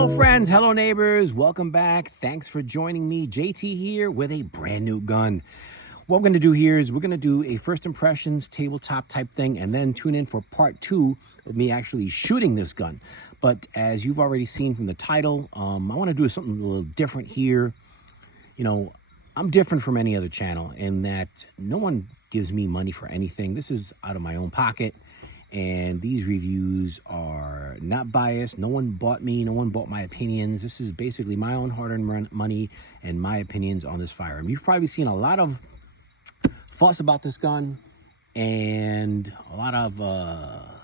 Hello friends, hello neighbors, welcome back. Thanks for joining me. JT here with a brand new gun. What we're going to do here is we're going to do a first impressions tabletop type thing and then tune in for part 2 of me actually shooting this gun. But as you've already seen from the title, I want to do something a little different here. You know, I'm different from any other channel in that no one gives me money for anything. This is out of my own pocket. And these reviews are not biased. No one bought me. No one bought my opinions. This is basically my own hard-earned money and my opinions on this firearm. You've probably seen a lot of fuss about this gun and a lot of,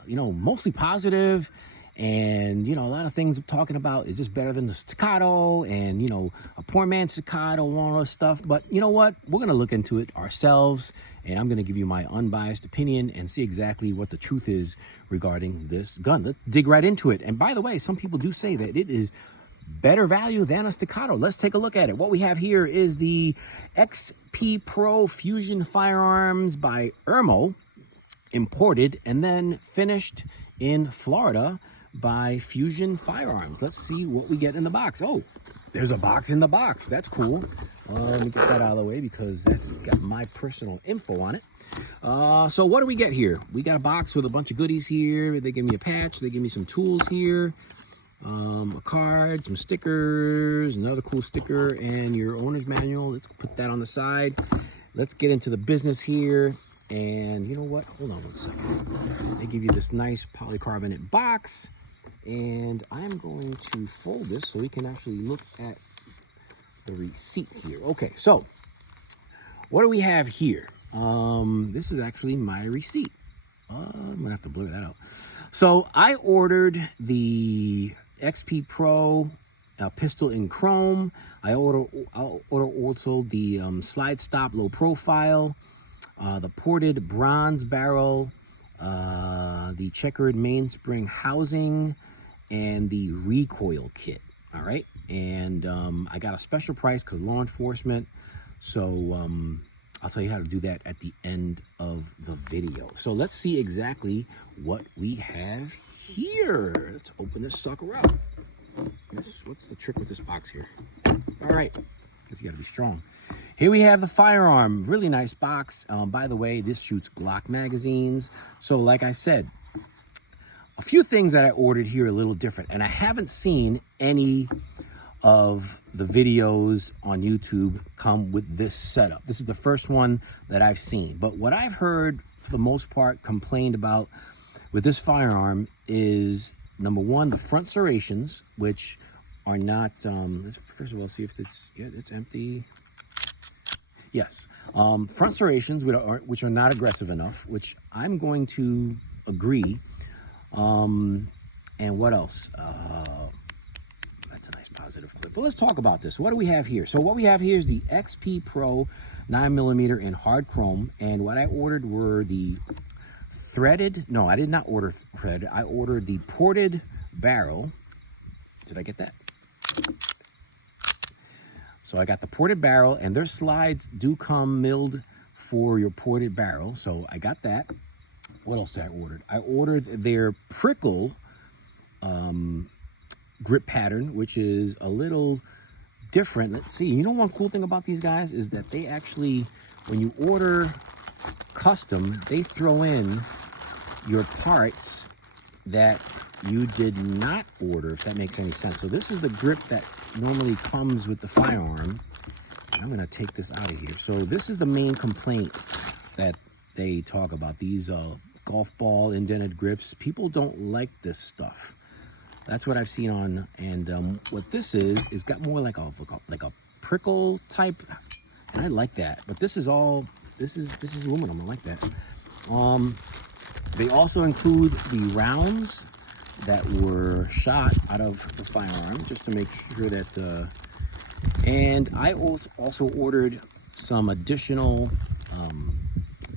mostly positive. And, a lot of things I'm talking about. Is this better than the Staccato? And, a poor man's Staccato, all that stuff. But you know what? We're going to look into it ourselves. And I'm going to give you my unbiased opinion and see exactly what the truth is regarding this gun. Let's dig right into it. And by the way, some people do say that it is better value than a Staccato. Let's take a look at it. What we have here is the XP Pro Fusion Firearms by Ermo, imported and then finished in Florida by Fusion Firearms. Let's see what we get in the box. Oh, there's a box in the box. That's cool. Let me get that out of the way because that's got my personal info on it. So what do we get here? We got a box with a bunch of goodies here. They give me a patch. They give me some tools here. A card, some stickers, another cool sticker, and your owner's manual. Let's put that on the side. Let's get into the business here. And you know what? Hold on one second. They give you this nice polycarbonate box. And I'm going to fold this so we can actually look at the receipt here. Okay, so what do we have here? This is actually my receipt. I'm gonna have to blur that out. So I ordered the XP Pro pistol in chrome. I ordered also the slide stop low profile, the ported bronze barrel, the checkered mainspring housing, and the recoil kit. All right, and I got a special price because law enforcement. So I'll tell you how to do that at the end of the video. So let's see exactly what we have here. Let's open this sucker up. What's the trick with this box here? All right, because you got to be strong. Here we have the firearm. Really nice box. By the way, this shoots Glock magazines. So like I said, a few things that I ordered here are a little different, and I haven't seen any of the videos on YouTube come with this setup. This is the first one that I've seen. But what I've heard, for the most part, complained about with this firearm is, number one, the front serrations, which are not, let's first of all see if it's empty. Yes, front serrations, which are not aggressive enough, which I'm going to agree. And what else? That's a nice positive clip. But let's talk about this. What do we have here? So what we have here is the XP Pro 9mm in hard chrome. And what I ordered were the threaded, no, I did not order threaded. I ordered the ported barrel. Did I get that? So I got the ported barrel, and their slides do come milled for your ported barrel. So I got that. What else did I order? I ordered their prickle grip pattern, which is a little different. Let's see. You know, one cool thing about these guys is that they actually, when you order custom, they throw in your parts that you did not order, if that makes any sense. So this is the grip that normally comes with the firearm. I'm going to take this out of here. So this is the main complaint that they talk about, these golf ball indented grips. People don't like this stuff. That's what I've seen on, and what this is got more like a prickle type, and I like that. But this is aluminum. I like that. They also include the rounds that were shot out of the firearm, just to make sure that. And I also ordered some additional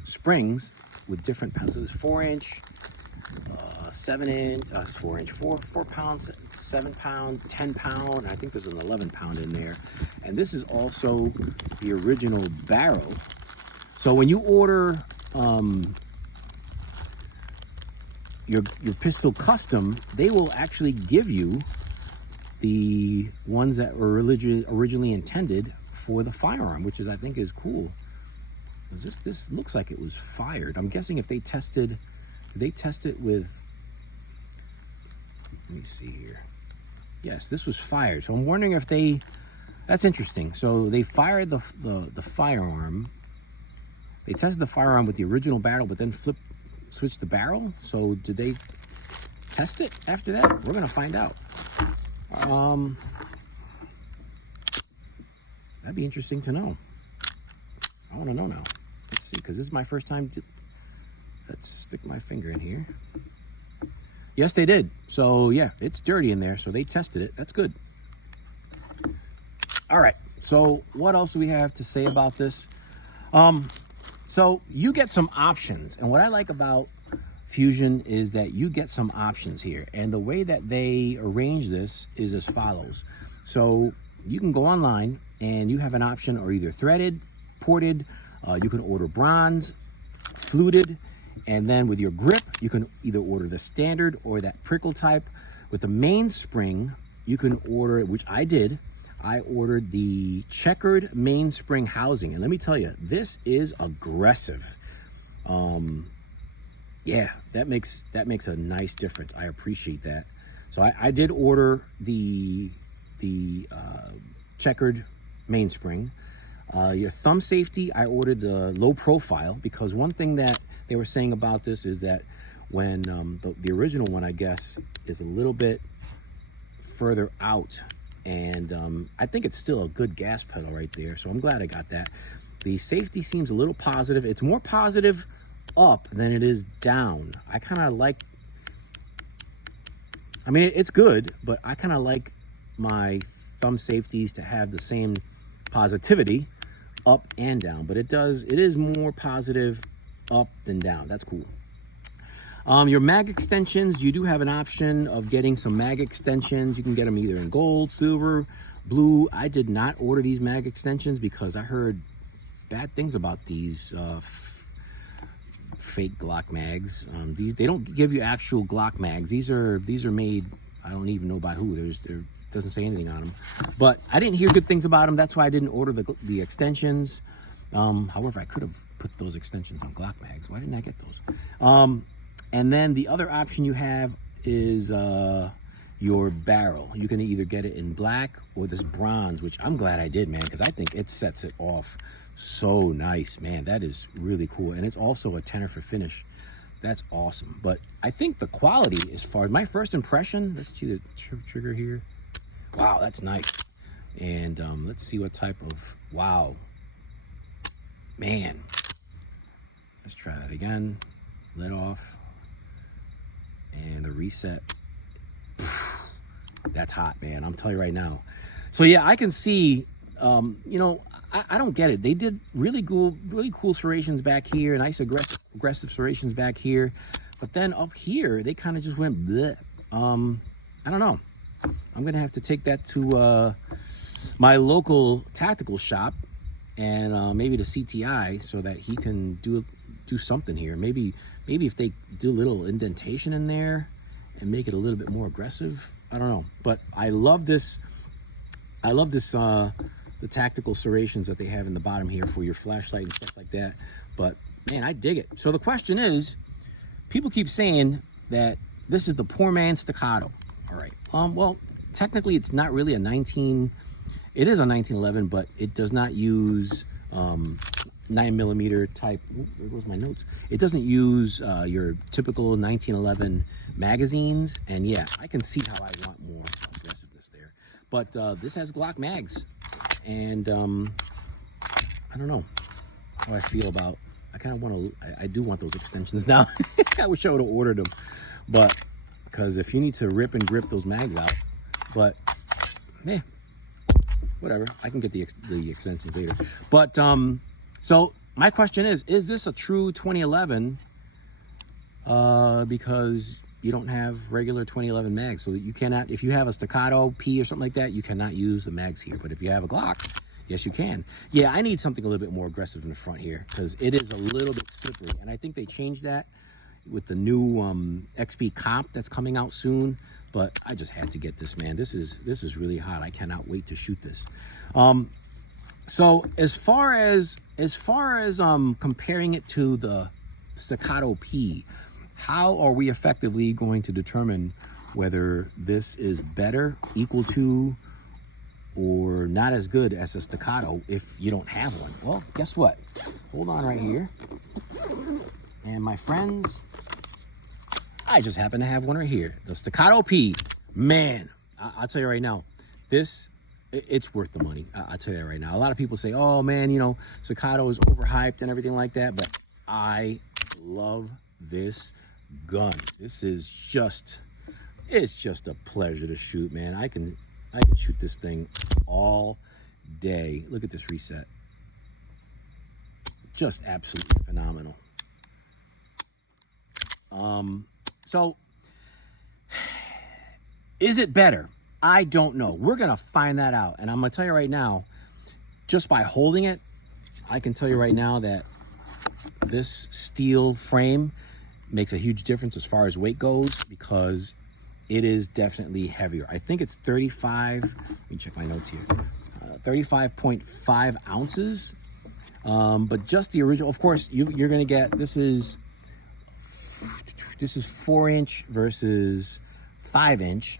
springs with different pounds. So there's 4-inch, 7-inch, 4-inch, 4 pounds, 7 pound, 10 pound. I think there's an 11 pound in there. And this is also the original barrel. So when you order your pistol custom, they will actually give you the ones that were originally intended for the firearm, which is, I think, is cool. This looks like it was fired. I'm guessing if they test it with, let me see here. Yes, this was fired. So I'm wondering if that's interesting. So they fired the firearm. They tested the firearm with the original barrel, but then switched the barrel. So did they test it after that? We're gonna find out. That'd be interesting to know. I want to know now. Let's see, because this is my first time. Let's stick my finger in here. Yes, they did. So yeah, it's dirty in there. So they tested it. That's good. All right. So what else do we have to say about this? So you get some options, and what I like about Fusion is that you get some options here, and the way that they arrange this is as follows. So you can go online and you have an option, or either threaded, ported, you can order bronze, fluted, and then with your grip you can either order the standard or that prickle type. With the mainspring you can order, which I did, I ordered the checkered mainspring housing, and let me tell you, this is aggressive. Yeah, that makes a nice difference. I appreciate that. So I did order the checkered mainspring. Your thumb safety, I ordered the low profile, because one thing that they were saying about this is that when the original one, I guess, is a little bit further out, and I think it's still a good gas pedal right there, so I'm glad I got that. The safety seems a little positive. It's more positive up than it is down. I kind of like, I mean, it's good, but I kind of like my thumb safeties to have the same positivity up and down, but it is more positive up than down. That's cool. Your mag extensions, you do have an option of getting some mag extensions. You can get them either in gold, silver, blue. I did not order these mag extensions because I heard bad things about these fake Glock mags. They don't give you actual Glock mags. These are made, I don't even know by who. There doesn't say anything on them, but I didn't hear good things about them. That's why I didn't order the extensions. However, I could have put those extensions on Glock mags. Why didn't I get those? And then the other option you have is your barrel. You can either get it in black or this bronze, which I'm glad I did, man, because I think it sets it off so nice, man. That is really cool, and it's also a tenor for finish. That's awesome. But I think the quality, as far as my first impression, let's see the trigger here. Wow, that's nice. And let's see what type of, wow, man. Let's try that again. Let off, and the reset. That's hot, man. I'm telling you right now. So yeah, I can see, you know, I don't get it. They did really cool serrations back here, nice aggressive serrations back here, but then up here they kind of just went bleh. I don't know. I'm gonna have to take that to my local tactical shop and maybe the CTI, so that he can do something here. Maybe if they do a little indentation in there and make it a little bit more aggressive. I don't know, but I love this. The tactical serrations that they have in the bottom here for your flashlight and stuff like that. But man, I dig it. So the question is, people keep saying that this is the poor man's Staccato. All right. Well, technically it's not really a 19. It is a 1911, but it does not use 9mm type. There goes my notes. It doesn't use your typical 1911 magazines. And yeah, I can see how I want more aggressiveness there. But this has Glock mags. And I don't know how I feel about, I kind of want to, I do want those extensions now. I wish I would have ordered them, but because if you need to rip and grip those mags out, but yeah, whatever, I can get the extensions later. But so my question is this a true 2011 because you don't have regular 2011 mags, so that you cannot, if you have a Staccato P or something like that, you cannot use the mags here. But if you have a Glock, yes, you can. Yeah, I need something a little bit more aggressive in the front here because it is a little bit slippery, and I think they changed that. the new XP comp that's coming out soon. But I just had to get this, man. This is really hot. I cannot wait to shoot this. So as far as comparing it to the Staccato P, how are we effectively going to determine whether this is better, equal to, or not as good as a Staccato if you don't have one? Well, guess what? Hold on right here. And my friends, I just happen to have one right here. The Staccato P. Man, I'll tell you right now, it's worth the money. I'll tell you that right now. A lot of people say, oh man, you know, Staccato is overhyped and everything like that, but I love this gun. This is just, it's just a pleasure to shoot, man. I can shoot this thing all day. Look at this reset. Just absolutely phenomenal. So is it better? I don't know. We're gonna find that out, and I'm gonna tell you right now, just by holding it, I can tell you right now that this steel frame makes a huge difference as far as weight goes, because it is definitely heavier. I think it's 35, let me check my notes here, 35.5 ounces. But just the original, of course, you're gonna get, this is 4-inch versus 5-inch.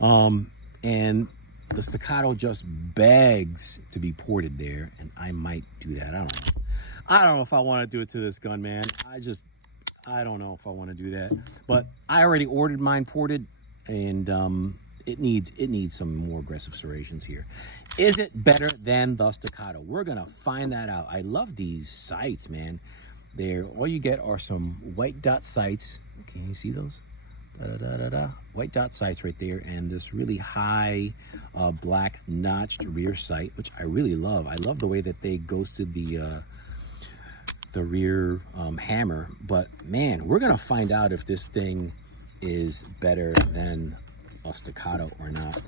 And the Staccato just begs to be ported there, and I might do that. I don't know if I want to do it to this gun, man. I don't know if I want to do that, but I already ordered mine ported, and it needs some more aggressive serrations here. Is it better than the Staccato? We're gonna find that out. I love these sights, man. All you get are some white dot sights. Can you see those? White dot sights right there, and this really high black notched rear sight, which I really love. I love the way that they ghosted the rear hammer. But man, we're gonna find out if this thing is better than a Staccato or not.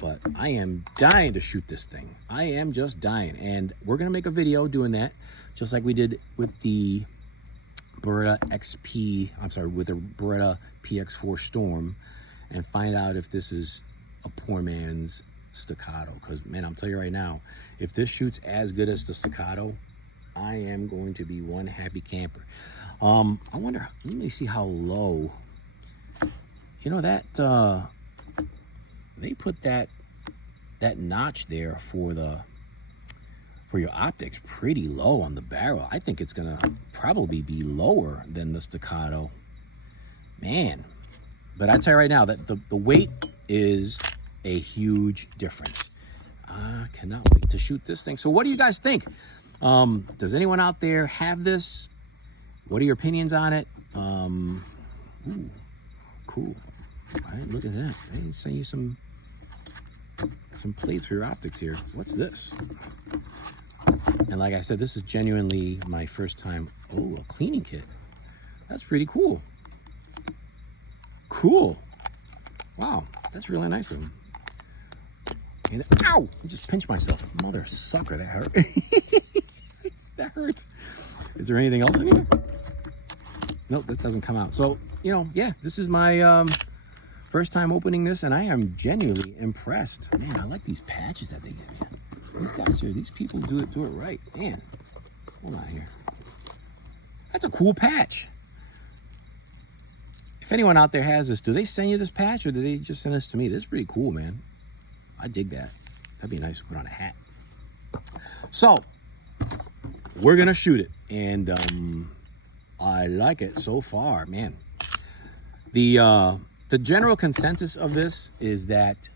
But I am dying to shoot this thing. I am just dying, and we're gonna make a video doing that, just like we did with the Beretta with the Beretta PX4 Storm, and find out if this is a poor man's Staccato. Because man, I'm telling you right now, if this shoots as good as the Staccato, I am going to be one happy camper. I wonder, let me see how low, you know, that they put that notch there for your optics pretty low on the barrel. I think it's gonna probably be lower than the Staccato, man. But I tell you right now that the weight is a huge difference. I cannot wait to shoot this thing. So what do you guys think? Does anyone out there have this? What are your opinions on it? Ooh, cool. I didn't look at that. I didn't send you some plates for your optics here. What's this? And like I said, this is genuinely my first time. Oh, a cleaning kit. That's pretty cool. Cool. Wow, that's really nice of them. And, ow! I just pinched myself. Mother sucker, that hurt. That hurts. Is there anything else in here? Nope, that doesn't come out. So, you know, yeah, this is my first time opening this, and I am genuinely impressed. Man, I like these patches that they get, man. These guys here, these people do it right. Man, hold on here. That's a cool patch. If anyone out there has this, do they send you this patch, or do they just send this to me? This is pretty cool, man. I dig that. That'd be nice to put on a hat. So, we're gonna shoot it, and I like it so far, man. The general consensus of this is that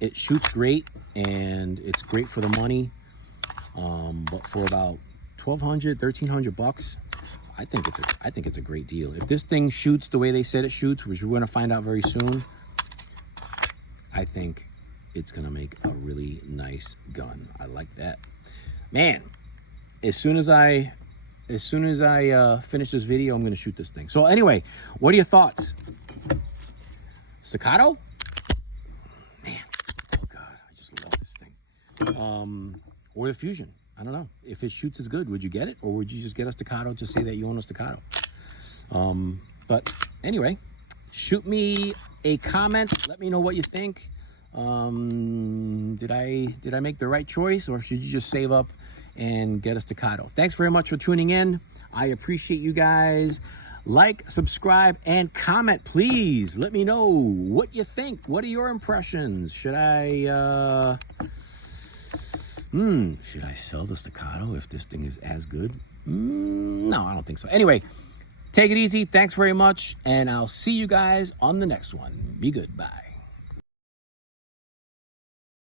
it shoots great, and it's great for the money. But for about $1,200, $1,300, I think it's a great deal. If this thing shoots the way they said it shoots, which we're gonna find out very soon, I think it's gonna make a really nice gun. I like that, man. As soon as I finish this video, I'm gonna shoot this thing. So anyway, what are your thoughts? Staccato? Man, oh God, I just love this thing. Or the Fusion. I don't know. If it shoots as good, would you get it? Or would you just get a Staccato, just say that you own a Staccato? But anyway, shoot me a comment. Let me know what you think. Did I make the right choice, or should you just save up and get a Staccato? Thanks very much for tuning in. I appreciate you guys. Like, subscribe, and comment, please. Let me know what you think. What are your impressions? Should I sell the Staccato if this thing is as good? No, I don't think so. Anyway, take it easy. Thanks very much, and I'll see you guys on the next one. Be good. Bye.